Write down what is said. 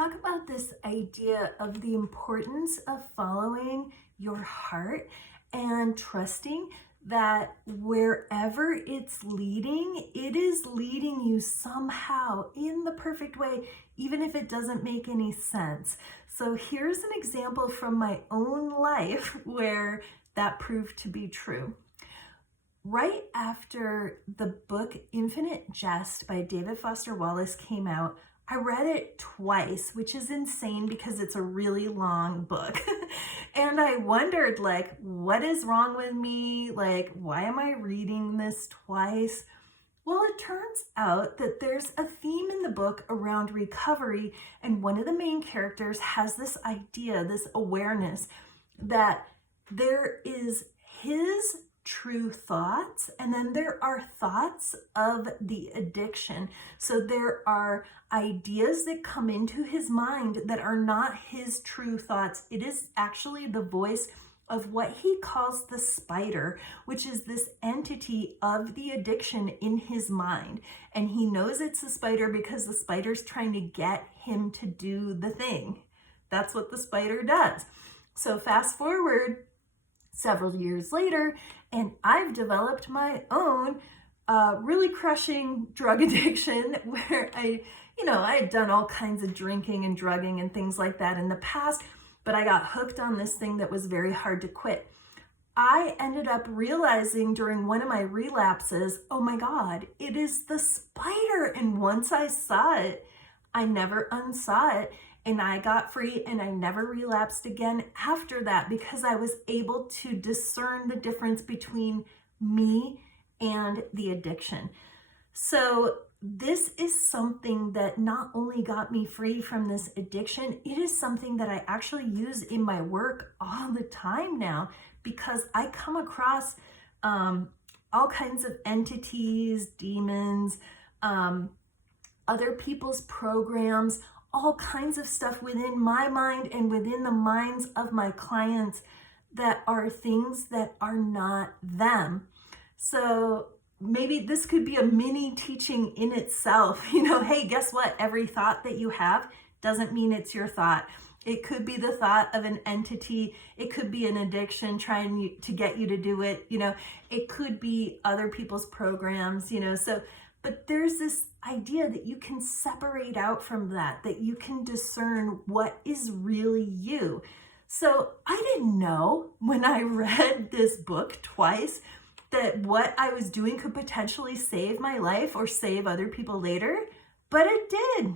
talk about this idea of the importance of following your heart and trusting that wherever it's leading, it is leading you somehow in the perfect way, even if it doesn't make any sense. So here's an example from my own life where that proved to be true. Right after the book Infinite Jest by David Foster Wallace came out, I read it twice, which is insane because it's a really long book. And I wondered, like, what is wrong with me? Like, why am I reading this twice? Well, it turns out that there's a theme in the book around recovery, and one of the main characters has this idea, this awareness that there is his true thoughts, and then there are thoughts of the addiction. So there are ideas that come into his mind that are not his true thoughts. It is actually the voice of what he calls the spider, which is this entity of the addiction in his mind. And he knows it's a spider because the spider's trying to get him to do the thing. That's what the spider does. So fast forward several years later, and I've developed my own really crushing drug addiction where I had done all kinds of drinking and drugging and things like that in the past, but I got hooked on this thing that was very hard to quit. I ended up realizing during one of my relapses, oh my God, it is the spider. And once I saw it, I never unsaw it. And I got free and I never relapsed again after that because I was able to discern the difference between me and the addiction. So this is something that not only got me free from this addiction, it is something that I actually use in my work all the time now because I come across all kinds of entities, demons, other people's programs, all kinds of stuff within my mind and within the minds of my clients that are things that are not them. So maybe this could be a mini teaching in itself. Hey, guess what? Every thought that you have doesn't mean it's your thought. It could be the thought of an entity. It could be an addiction trying to get you to do it. It could be other people's programs, but there's this idea that you can separate out from that you can discern what is really you. So I didn't know when I read this book twice that what I was doing could potentially save my life or save other people later, but it did.